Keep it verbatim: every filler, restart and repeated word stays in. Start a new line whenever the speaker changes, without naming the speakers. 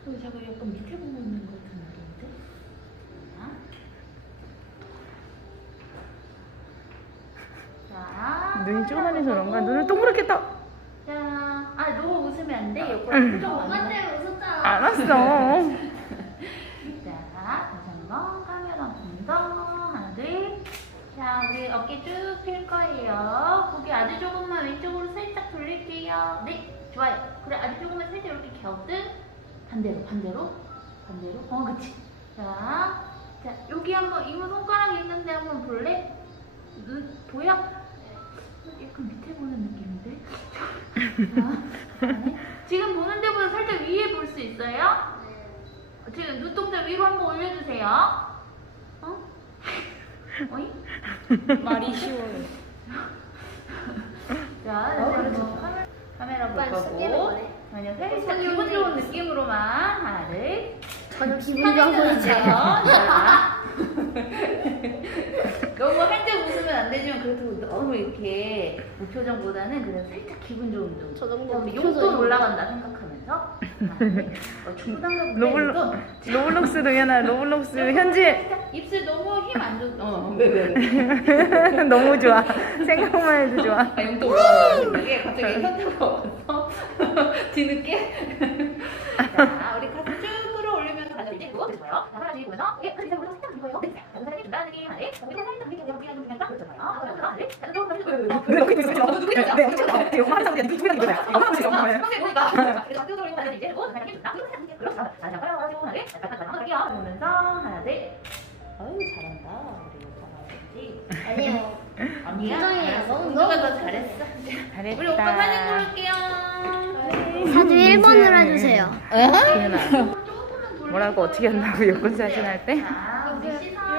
의자가 약간 밑에 보고 있는 것 같은 느낌인데? 자,
눈이 쪼만해서 그런가? 눈을 동그랗게 떠.
자, 아 너무 웃으면 안 돼. 옆으로 표정 안
엄마
나.
때문에 웃었잖아.
알았어.
자, 다시 한번 카메라 보면서 하나, 둘. 자, 우리 어깨 쭉 펼 거예요. 고개 아주 조금만 왼쪽으로 살짝 돌릴게요. 네, 좋아요. 그래, 아주 조금만 살짝 이렇게 갸우뚱. 반대로, 반대로, 반대로. 어, 그치. 자, 자, 여기 한번 이모 손가락이 있는데 한번 볼래? 눈 보여? 약간 밑에 보는 느낌인데? 자, 네. 지금 보는 데보다 살짝 위에 볼 수 있어요? 지금 눈동자 위로 한번 올려주세요. 어? 어이?
말이 쉬워요.
자,
어,
이제
그렇죠.
뭐 카메라, 카메라 볼
빨리 손님을
거고.
보내.
그냥 살짝
손님
기분
보내.
좋은 느낌으로만 하나, 둘.
전혀 기분 좋아 보이지
자,
않아.
너무 활짝 웃으면 안 되지만 그래도 너무 이렇게 무표정보다는 그냥 살짝 기분 좋은 정도.
저 정도
그다음에
무표정이요.
용돈 올라간다 생각하면서. 어, 중부당가
로블로, 로블록스 동현아, 로블록스 현지.
입술 너무 힘 안 줘. 어, 왜, 왜, 왜.
너무 좋아. 생각만 해도 좋아.
아, 용돈 올라간다는 생각에 갑자기 현타가 와서 뒤늦게. 자, 우리 가슴 쭉 끌어올리면서 가슴 이제 누워 계세요. 자, 하나 둘 보면서 예, 가슴 살짝 살짝 들고요. 네, 가슴 살짝 준다는 느낌 하나, 네, 우리 살짝 이렇게 내가 우리가 좀 주면서 그렇잖아요. 하나, 네, 자, 조금 더 해주고.
왜 너무 있어? 네, 엄청 되게 화장실 누구 누구 누구야? 엄청 지금 엄마예요.
평소에 보니까 그래서 쭉 돌리고 가슴 이제 뭐 살짝 해준다. 그렇죠. 자, 자, 빨아가지고 하나, 네, 자, 잠깐 한번 할게요. 보면서 하나, 네. 어유 잘한다. 우리 오빠가 왠지.
아니요.
아니야?
굉장히
알았어.
너무
누가
너무
더 잘했어?
잘했다.
우리 오빠 사진 고를게요.
사진 일 번으로 해주세요.
동현아, 뭐라고 어떻게 한다고 여권 사진 할 때?
자, 우리 시선